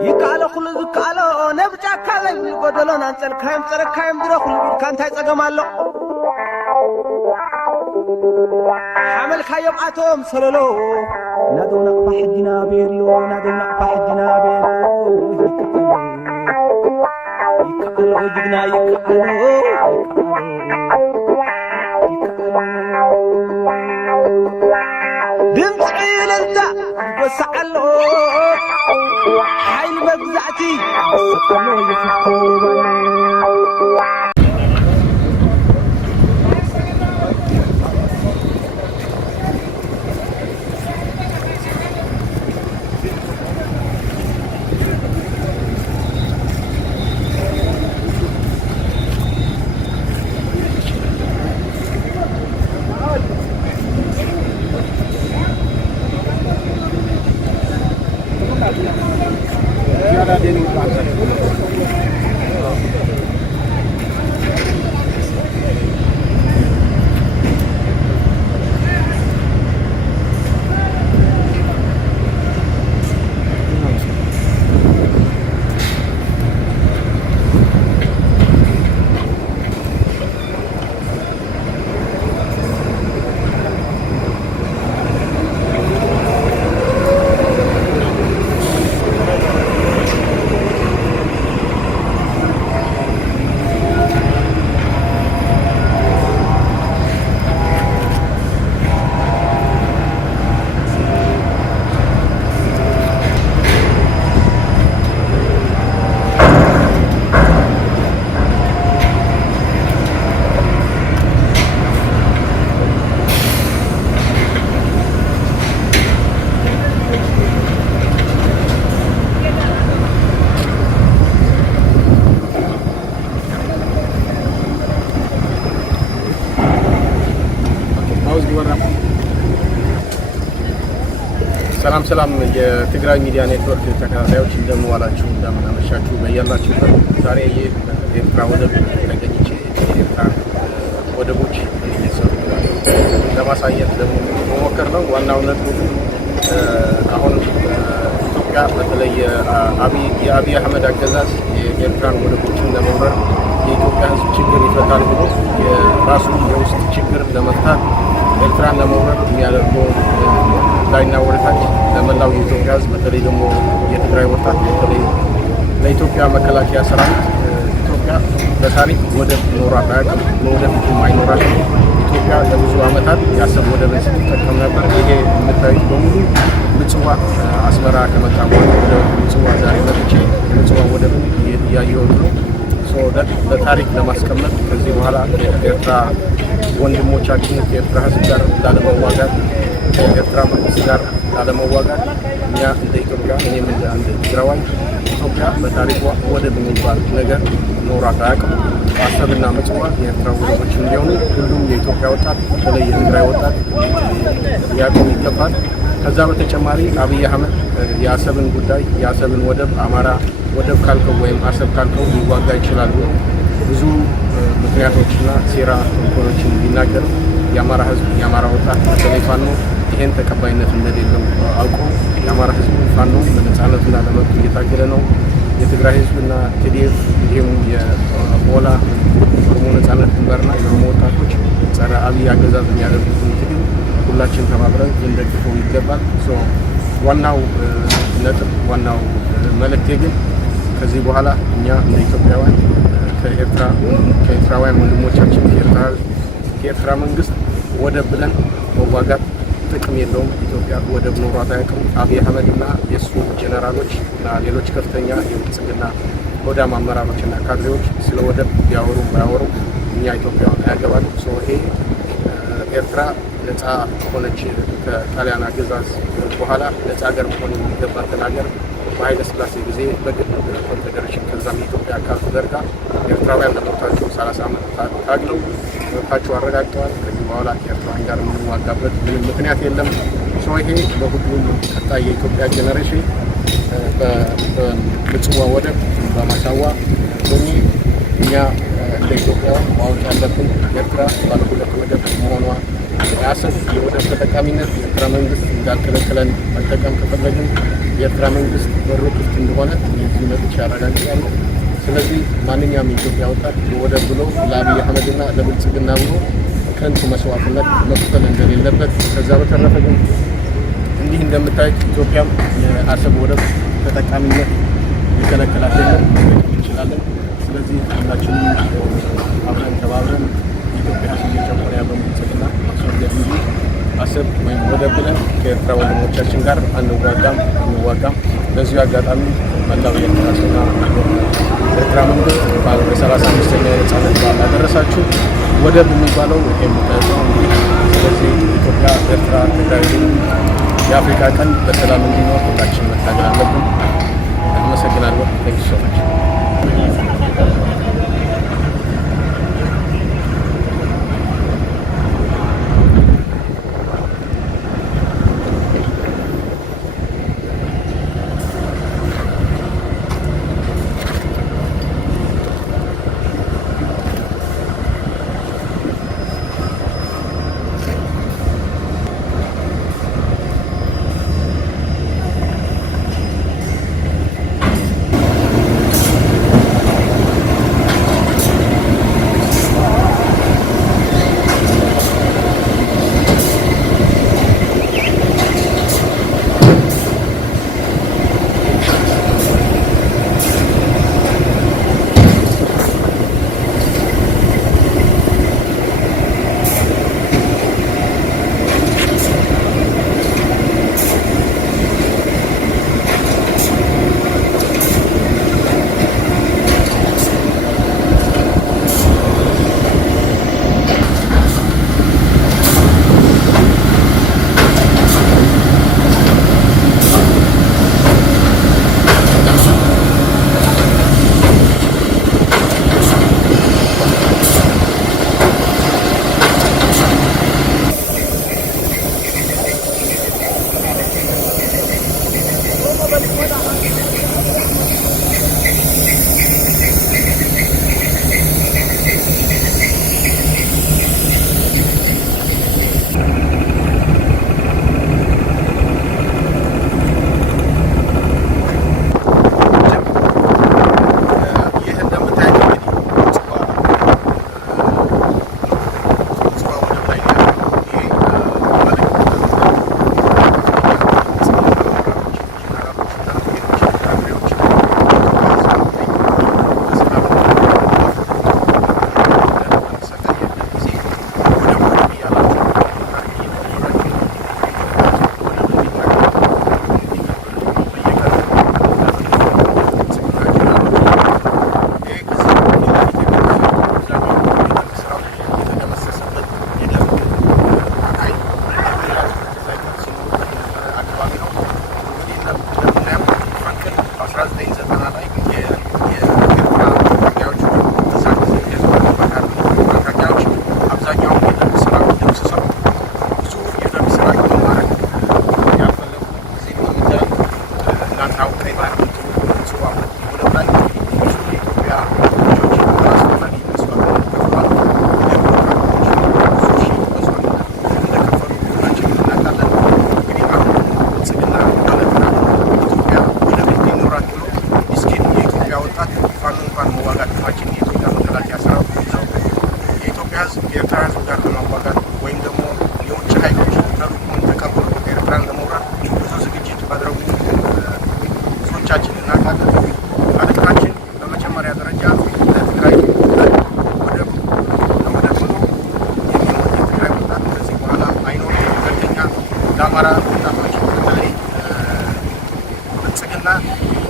يقال خلود قالو نبجا كلن غدلون انصل كايم صر كايم درخ كان تاي صقمالو حمل خيم اتوم سللو نادونا بحدنا بيريو نادونا بحدنا بيريو يقالو جبنا يقالو دمعي لنتا وسعلو حيل مجزعتي وسعلو يفكو ሰላም የትግራይ ሚዲያ ኔትወርክ ተከታታዮች እንደምን ዋላችሁ እንደምን አመሻችሁ በእያላችሁበት ዛሬ የኤርትራ ወደብ ተገኝቼ የኤርትራ ወደቦች እየሰሩ ለማሳየት ደግሞ መሞከር ነው። ዋናው ነጥቡ አሁን ኢትዮጵያ በተለይ የአብይ አህመድ አገዛዝ የኤርትራን ወደቦችን ለመውረር የኢትዮጵያ ሕዝብ ችግር ይፈታል ብሎ የራሱ የውስጥ ችግር ለመፍታት ኤርትራን ለመውረር የሚያደርገው ላይና ወረታች ለመላው የኢትዮጵያ ሕዝብ በተለይ ደግሞ የትግራይ ወጣት በተለይ ለኢትዮጵያ መከላከያ ሰራዊት ኢትዮጵያ በታሪክ ወደብ ኖሯት አያውቅም፣ ለወደፊቱም አይኖራትም። ኢትዮጵያ ለብዙ ዓመታት የአሰብ ወደብን ስትጠቀም ነበር። ይሄ የምታዩት በሙሉ ምጽዋ አስመራ ከመጣ በኋላ ወደ ምጽዋ ዛሬ መጥቼ የምጽዋ ወደብን እያየሁት ነው። ለታሪክ ለማስቀመጥ ከዚህ በኋላ የኤርትራ ወንድሞቻችን ከኤርትራ ሕዝብ ጋር ላለመዋጋት ከኤርትራ መንግስት ጋር ላለመዋጋት እኛ እንደ ኢትዮጵያ እኔም እንደ አንድ ትግራዋይ ኢትዮጵያ በታሪኳ ወደብ የሚባል ነገር ኖሯት አያውቅም። አሰብና ምጽዋ የኤርትራ ወደቦች እንዲሆኑ ሁሉም የኢትዮጵያ ወጣት በተለይ የትግራይ ወጣት ሊያውቁ ይገባል። ከዛ በተጨማሪ አብይ አህመድ የአሰብን ጉዳይ የአሰብን ወደብ አማራ ወደብ ካልከው ወይም አሰብ ካልከው ሊዋጋ ይችላል ብሎ ብዙ ምክንያቶችና ሴራ ተንኮሎችን ቢናገር የአማራ ህዝብ የአማራ ወጣት በተለይ ፋኖ ይሄን ተቀባይነት እንደሌለው አውቆ የአማራ ህዝብ ፋኖ ለነጻነቱና ለመብቱ እየታገለ ነው። የትግራይ ህዝብና ቲዲኤፍ እንዲሁም የኦላ ኦሮሞ ነጻነት ግንባርና የኦሮሞ ወጣቶች ጸረ አብይ አገዛዝ የሚያደርጉትን ትግል ሁላችን ተባብረን ልንደግፈው ይገባል። ዋናው ነጥብ ዋናው መልእክቴ ግን ከዚህ በኋላ እኛ እንደ ኢትዮጵያውያን ከኤርትራውያን ወንድሞቻችን ከኤርትራ መንግስት ወደብ ብለን መዋጋት ጥቅም የለውም። ኢትዮጵያ ወደብ ኖሯት አያውቅም። አብይ አህመድ እና የእሱ ጄኔራሎች እና ሌሎች ከፍተኛ የብልጽግና ሆዳም አመራሮችና ካድሬዎች ስለ ወደብ ቢያወሩ ባያወሩ እኛ ኢትዮጵያውያን አያገባል። ይሄ ኤርትራ ነጻ ሆነች ከጣሊያን አገዛዝ በኋላ ነጻ ሀገር መሆን የሚገባትን ሀገር በኃይለ ሥላሴ ጊዜ በግድ ኮንፌዴሬሽን ከዛም የኢትዮጵያ አካል ተደርጋ ኤርትራውያን ለመብታቸው 30 ዓመት ታግለው መብታቸው አረጋግጠዋል። ከዚህ በኋላ ከኤርትራውያን ጋር የምንዋጋበት ምንም ምክንያት የለም። ይሄ ለሁሉም ቀጣይ የኢትዮጵያ ጄኔሬሽን በምጽዋ ወደብ በማሳዋ ቶኒ እኛ እንደ ኢትዮጵያ ማወቅ ያለብን ኤርትራ ባለ ሁለት ወደብ መሆኗ የአሰብ የወደብ ተጠቃሚነት የኤርትራ መንግስት እንዳልከለከለን መጠቀም ከፈለግን የኤርትራ መንግስት በሩ ክፍት እንደሆነ እዚህ መጥቼ ያረጋግጣለሁ። ስለዚህ ማንኛውም የኢትዮጵያ ወጣት የወደብ ብሎ ለአብይ አህመድና ለብልጽግና ብሎ ከንቱ መስዋዕትነት መክፈል እንደሌለበት፣ ከዛ በተረፈ ግን እንዲህ እንደምታዩት ኢትዮጵያም የአሰብ ወደብ ተጠቃሚነት ሊከለከላት የለም እንችላለን። ስለዚህ ሁላችንም አብረን ተባብረን የኢትዮጵያ ሕዝብ እየጨመረ ያለው ብልጽግና ማስወገድ እንጂ አሰብ ወይም ወደብ ብለን ከኤርትራ ወንድሞቻችን ጋር አንዋጋም። በዚሁ አጋጣሚ መላው የኤርትራና ኤርትራ መንግስት በ35ኛ የነጻነት በዓል አደረሳችሁ። ወደብ የሚባለው ይሄ የምታየው እንግዲህ ስለዚህ ኢትዮጵያ፣ ኤርትራ፣ ትግራይ የአፍሪካ ቀን በሰላም እንዲኖር ሁላችን መታገል አለብን። አመሰግናለሁ። ቴንክ ዩ ሶ ማች።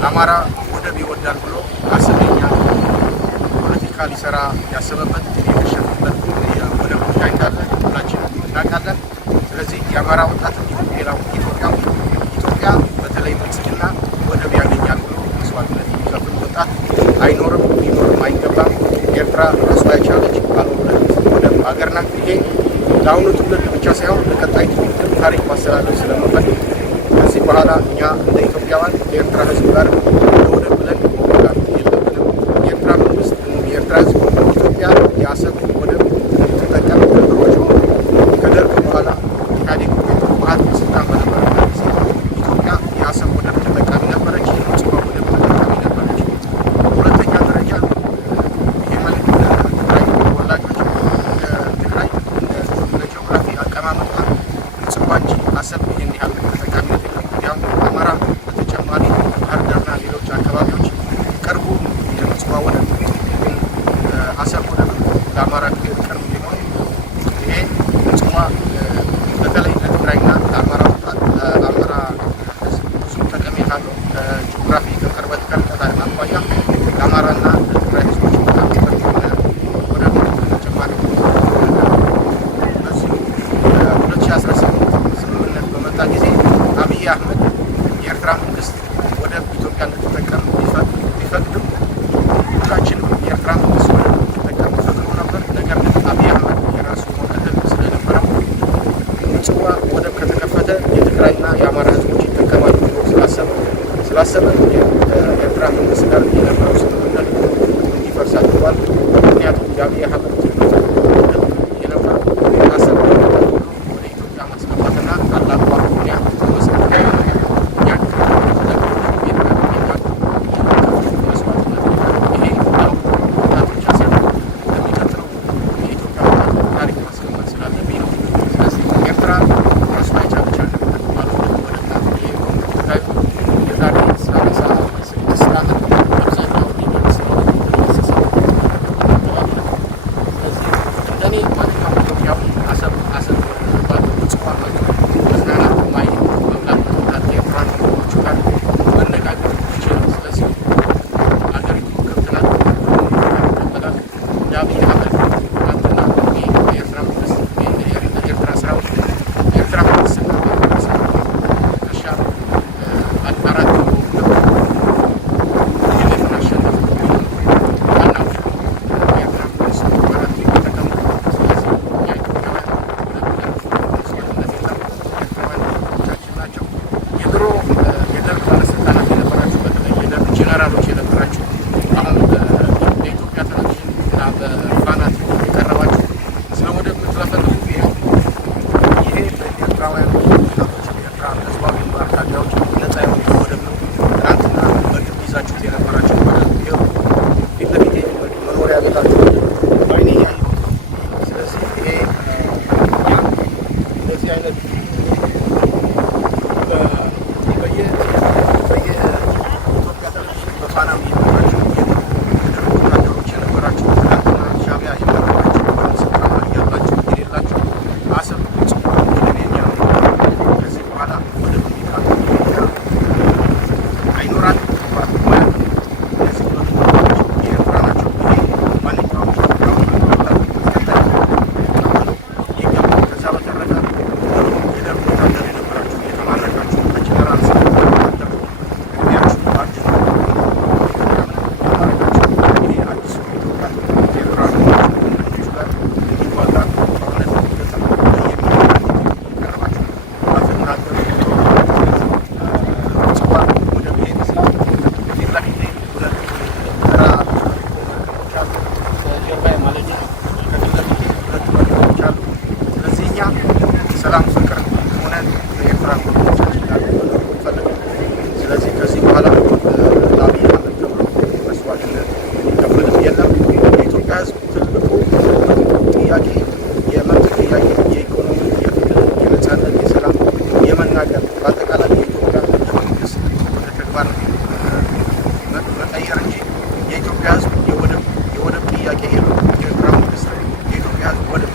አማራ ወደብ ይወዳል ብሎ አሰበኛ ፖለቲካ ሊሰራ ያሰበበት የሚሸፍበት ወደብ ጉዳይ እንዳለ ሁላችን እናውቃለን። ስለዚህ የአማራ ወጣት ሌላው ኢትዮጵያ በተለይ ብልጽግና ወደብ ያገኛል ብሎ መስዋዕትነት የሚከፍል ወጣት አይኖርም፣ ሊኖርም አይገባም። ኤርትራ ራሷ የቻለች ወደብ ሀገር ናት። ይሄ ለአሁኑ ትውልድ ብቻ ሳይሆን ለቀጣይ ትውልድ ታሪክ ማስተላለፍ ስለምፈልግ ከዚህ በኋላ እኛ እንደ ኢትዮጵያ ኢትዮጵያውያን ከኤርትራ ሕዝብ ጋር ለወደብ ብለን መዋጋት የለብንም። የኤርትራ መንግስት የኤርትራ ሕዝብ ኢትዮጵያ የአሰብ ወደብ እንድትጠቀም ነገሮች ከደርግ በኋላ ኢህአዴግ ህወሓት ስልጣን በነበረበት ጊዜ ኢትዮጵያ የአሰብ ወደብ ተጠቃሚ ነበረች፣ የምጽዋ ወደብ ተጠቃሚ ነበረች። ሁለተኛ ደረጃ ይህ መልክ ለትግራይ ወላጆች ትግራይ ለጂኦግራፊ አቀማመጧ ምጽዋ እንጂ አሰብ ይህን ያህል ተጠቃሚነት የለም። እንዲያውም አማራ በተጨማሪ ባህር ዳርና ሌሎች አካባቢዎች ቅርቡ የምጽዋ ወደብ ግን አሰብ ወደብ ለአማራ ክልል ቅርብ ሊሆን ይሄ ምጽዋ በተለይ ለትግራይና ለአማራ ህዝብ ብዙ ጠቀሜታ አለው። ከጂኦግራፊ ከቅርበት ከርቀት አኳያ ለአማራና ለትግራይ ህዝቦች በጣም ቅርብ የሆነ ወደብ ተጨማሪ በዚሁ 2018 ስምምነት በመጣ ጊዜ አብይ አህመድ የኤርትራ መንግስት ወደብ ኢትዮጵያ እንድትጠቀም ቢፈቅድም ሁላችንም የኤርትራ መንግስት ወደብ እንድትጠቀም ፈቅዶ ነበር። ነገር ግን አብይ አህመድ የራሱ የሆነ ህልም ስለነበረው ምጽዋ ወደብ ከተከፈተ የትግራይና የአማራ ህዝቦች ይጠቀማሉ ብሎ ስላሰበ የኤርትራ መንግስት ጋር የነበረው ስምምነት እንዲፈርስ አድርጓል። ምክንያቱም የአብይ አህመድ የነበረው አሰብ ወደ ኢትዮጵያ ማስገባትና ታላቋ ኦሮሚያ መስራት ጀነራሎች የነበራችሁ አሁን በኢትዮጵያ ቴሌቪዥን እና በፋና የቀረባችሁ ስለ ወደብ የምትለፈልጉ ይሄ በኤርትራውያን ወጣቶች የኤርትራ ህዝባዊ ታጋዮች ነጻ የሆነ ወደብ ነው። ትናንትና በግብ ይዛችሁት የነበራችሁ ወደብ ይኸው ፊት ለፊት መኖሪያ ቤታችሁ በዓይኔ ያየሁት ነው። ስለዚህ ይሄ እንደዚህ አይነት ሰላም ፍቅር ሆነን በኤርትራ ወንድሞቻችን ጋር እንፈልጋለን። ስለዚህ ከዚህ በኋላ ለአብይ አህመድ ተብሎ መስዋዕትነት የሚከፈልም የለም። የኢትዮጵያ ሕዝብ ትልቁ ጥያቄ የመብት ጥያቄ፣ የኢኮኖሚ፣ የፍትህ፣ የነጻነት፣ የሰላም፣ የመናገር በአጠቃላይ የኢትዮጵያ ሕገ መንግስት ወደ ተግባር መቀየር እንጂ የኢትዮጵያ ሕዝብ የወደብ ጥያቄ የለውም። የኤርትራ መንግስት የኢትዮጵያ ሕዝብ ወደብ